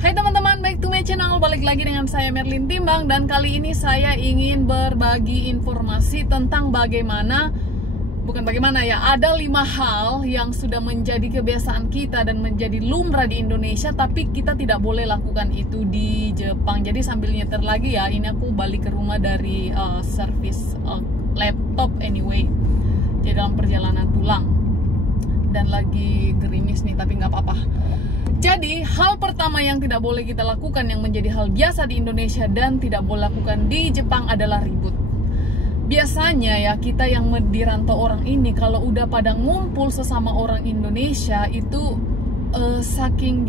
Hai teman-teman, back to my channel. Balik lagi dengan saya Merlin Timbang. Dan kali ini saya ingin berbagi informasi tentang ada 5 hal yang sudah menjadi kebiasaan kita dan menjadi lumrah di Indonesia, tapi kita tidak boleh lakukan itu di Jepang. Jadi sambil nyetir lagi ya, ini aku balik ke rumah dari servis laptop anyway. Jadi dalam perjalanan pulang. Dan lagi gerimis nih, tapi nggak apa-apa. Jadi hal pertama yang tidak boleh kita lakukan, yang menjadi hal biasa di Indonesia dan tidak boleh lakukan di Jepang adalah ribut. Biasanya ya, kita yang dirantau orang ini kalau udah pada ngumpul sesama orang Indonesia itu saking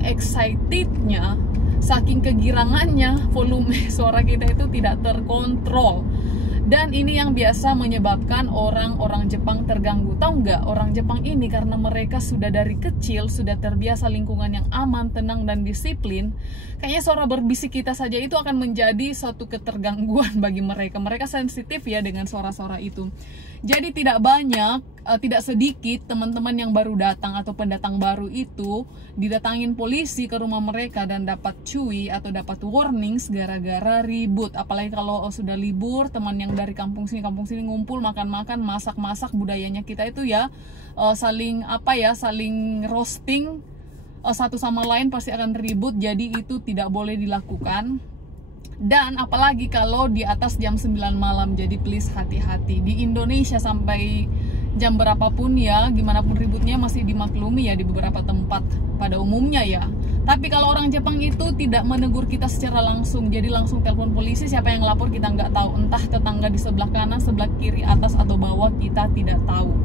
excitednya, saking kegirangannya, volume suara kita itu tidak terkontrol. Dan ini yang biasa menyebabkan orang-orang Jepang terganggu. Tahu nggak, orang Jepang ini karena mereka sudah dari kecil sudah terbiasa lingkungan yang aman, tenang, dan disiplin. Kayaknya suara berbisik kita saja itu akan menjadi suatu ketergangguan bagi mereka. Mereka sensitif ya dengan suara-suara itu. Jadi tidak sedikit teman-teman yang baru datang atau pendatang baru itu didatangin polisi ke rumah mereka dan dapat cuy atau dapat warnings gara-gara ribut. Apalagi kalau sudah libur, teman yang dari kampung sini ngumpul, makan-makan, masak-masak, budayanya kita itu ya saling roasting, satu sama lain pasti akan ribut. Jadi itu tidak boleh dilakukan. Dan apalagi kalau di atas jam 9 malam, jadi please hati-hati. Di Indonesia sampai jam berapapun ya, gimana pun ributnya masih dimaklumi ya di beberapa tempat pada umumnya ya. Tapi kalau orang Jepang itu tidak menegur kita secara langsung, jadi langsung telepon polisi, siapa yang lapor kita nggak tahu. Entah tetangga di sebelah kanan, sebelah kiri, atas atau bawah, kita tidak tahu.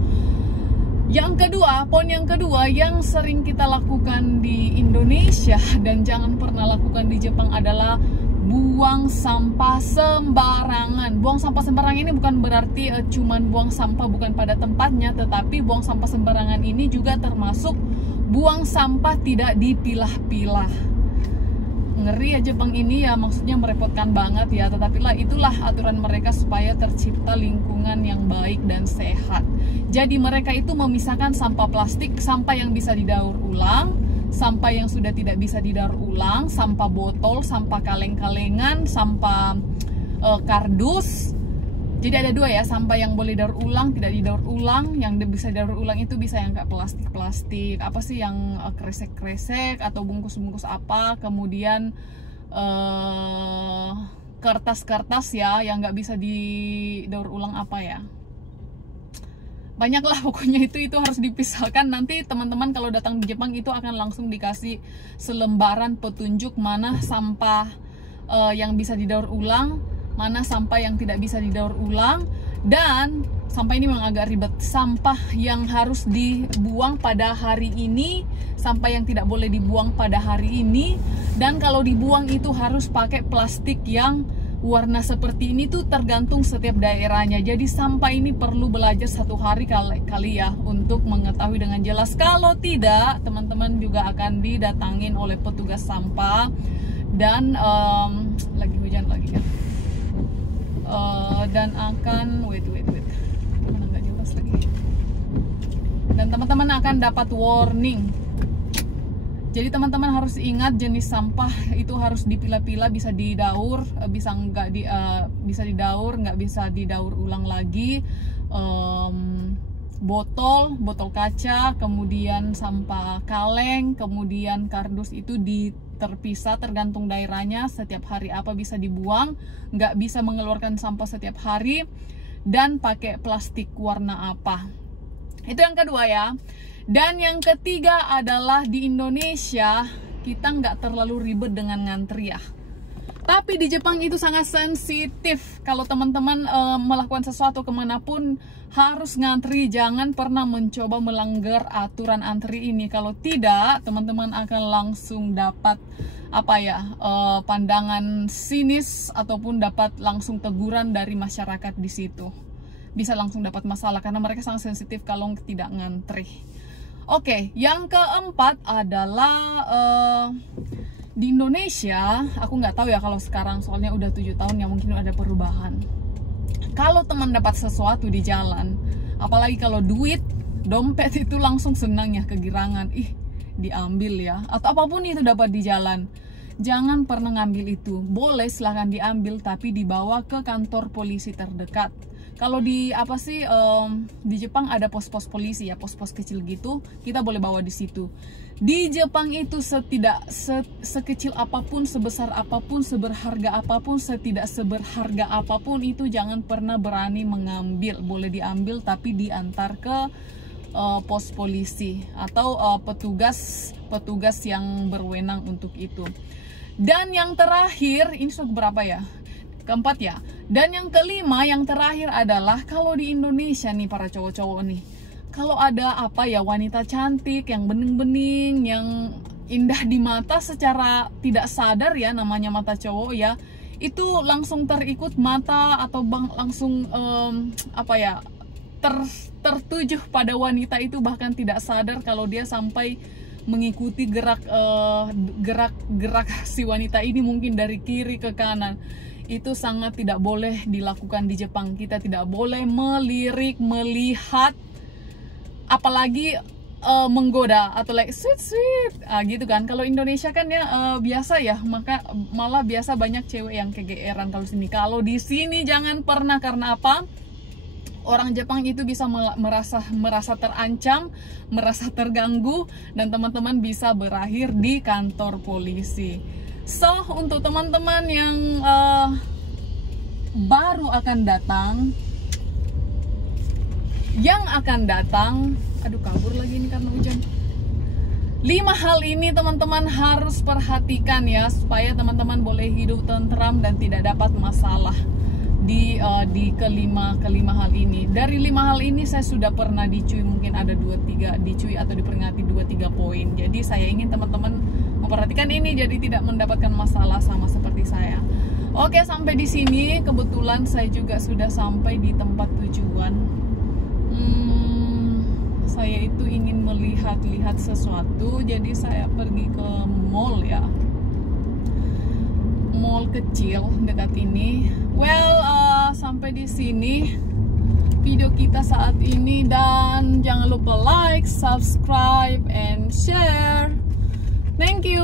Poin yang kedua yang sering kita lakukan di Indonesia dan jangan pernah lakukan di Jepang adalah buang sampah sembarangan. Buang sampah sembarangan ini bukan berarti cuman buang sampah bukan pada tempatnya, tetapi buang sampah sembarangan ini juga termasuk buang sampah tidak dipilah-pilah. Ngeri ya Jepang ini ya, maksudnya merepotkan banget ya, tetapi itulah aturan mereka supaya tercipta lingkungan yang baik dan sehat. Jadi mereka itu memisahkan sampah plastik, sampah yang bisa didaur ulang, sampah yang sudah tidak bisa didaur ulang, sampah botol, sampah kaleng-kalengan, sampah kardus. Jadi ada dua ya, sampah yang boleh daur ulang, tidak didaur ulang. Yang bisa didaur ulang itu bisa yang kayak plastik-plastik, apa sih yang kresek-kresek atau bungkus-bungkus apa. Kemudian kertas-kertas ya, yang nggak bisa didaur ulang apa ya. Banyak lah pokoknya itu harus dipisahkan. Nanti teman-teman kalau datang di Jepang itu akan langsung dikasih selembaran petunjuk mana sampah yang bisa didaur ulang, mana sampah yang tidak bisa didaur ulang. Dan sampah ini memang agak ribet. Sampah yang harus dibuang pada hari ini, sampah yang tidak boleh dibuang pada hari ini. Dan kalau dibuang itu harus pakai plastik yang warna seperti ini tuh tergantung setiap daerahnya. Jadi sampah ini perlu belajar 1 hari kali ya untuk mengetahui dengan jelas. Kalau tidak, teman-teman juga akan didatangin oleh petugas sampah. Dan lagi hujan lagi kan. Dan akan wait mana nggak jelas lagi. Dan teman-teman akan dapat warning. Jadi teman-teman harus ingat jenis sampah itu harus dipilah-pilah, bisa didaur, bisa didaur, nggak bisa didaur ulang lagi. Botol kaca, kemudian sampah kaleng, kemudian kardus itu terpisah tergantung daerahnya. Setiap hari apa bisa dibuang, nggak bisa mengeluarkan sampah setiap hari, dan pakai plastik warna apa. Itu yang kedua ya. Dan yang ketiga adalah di Indonesia kita nggak terlalu ribet dengan ngantri ya. Tapi di Jepang itu sangat sensitif. Kalau teman-teman melakukan sesuatu kemanapun harus ngantri. Jangan pernah mencoba melanggar aturan antri ini. Kalau tidak, teman-teman akan langsung dapat pandangan sinis ataupun dapat langsung teguran dari masyarakat di situ. Bisa langsung dapat masalah karena mereka sangat sensitif kalau tidak ngantri. Oke, yang keempat adalah di Indonesia, aku nggak tahu ya kalau sekarang, soalnya udah 7 tahun ya, mungkin ada perubahan. Kalau teman dapat sesuatu di jalan, apalagi kalau duit, dompet, itu langsung senang ya, kegirangan. Ih, diambil ya, atau apapun itu dapat di jalan. Jangan pernah ngambil itu. Boleh silahkan diambil, tapi dibawa ke kantor polisi terdekat. Kalau di di Jepang ada pos-pos polisi ya, pos-pos kecil gitu, kita boleh bawa di situ. Di Jepang itu sekecil apapun, sebesar apapun, seberharga apapun, setidak seberharga apapun itu jangan pernah berani mengambil. Boleh diambil tapi diantar ke pos polisi atau petugas yang berwenang untuk itu. Dan yang terakhir, ini sudah berapa ya? Keempat ya. Dan yang kelima, yang terakhir adalah kalau di Indonesia nih para cowok-cowok nih, kalau ada wanita cantik yang bening-bening, yang indah di mata secara tidak sadar ya, namanya mata cowok ya, itu langsung terikut mata atau langsung tertuju pada wanita itu, bahkan tidak sadar kalau dia sampai mengikuti gerak si wanita ini mungkin dari kiri ke kanan. Itu sangat tidak boleh dilakukan di Jepang. Kita tidak boleh melirik, melihat, apalagi menggoda atau sweet gitu kan. Kalau Indonesia kan ya biasa ya, maka malah biasa banyak cewek yang kegeeran kalau sini. Kalau di sini jangan pernah, karena apa? Orang Jepang itu bisa merasa terancam, merasa terganggu, dan teman-teman bisa berakhir di kantor polisi. So, untuk teman-teman yang baru akan datang, aduh kabur lagi ini karena hujan. 5 hal ini teman-teman harus perhatikan ya, supaya teman-teman boleh hidup tentram dan tidak dapat masalah di kelima hal ini. Dari 5 hal ini saya sudah pernah dicui, mungkin ada 2-3 dicui atau diperingati 2-3 poin. Jadi saya ingin teman-teman memperhatikan ini jadi tidak mendapatkan masalah sama seperti saya. Oke, sampai di sini kebetulan saya juga sudah sampai di tempat tujuan. Saya itu ingin melihat sesuatu, jadi saya pergi ke mall ya. Mall kecil dekat ini. Well, sampai di sini video kita saat ini, dan jangan lupa like, subscribe, and share. Thank you.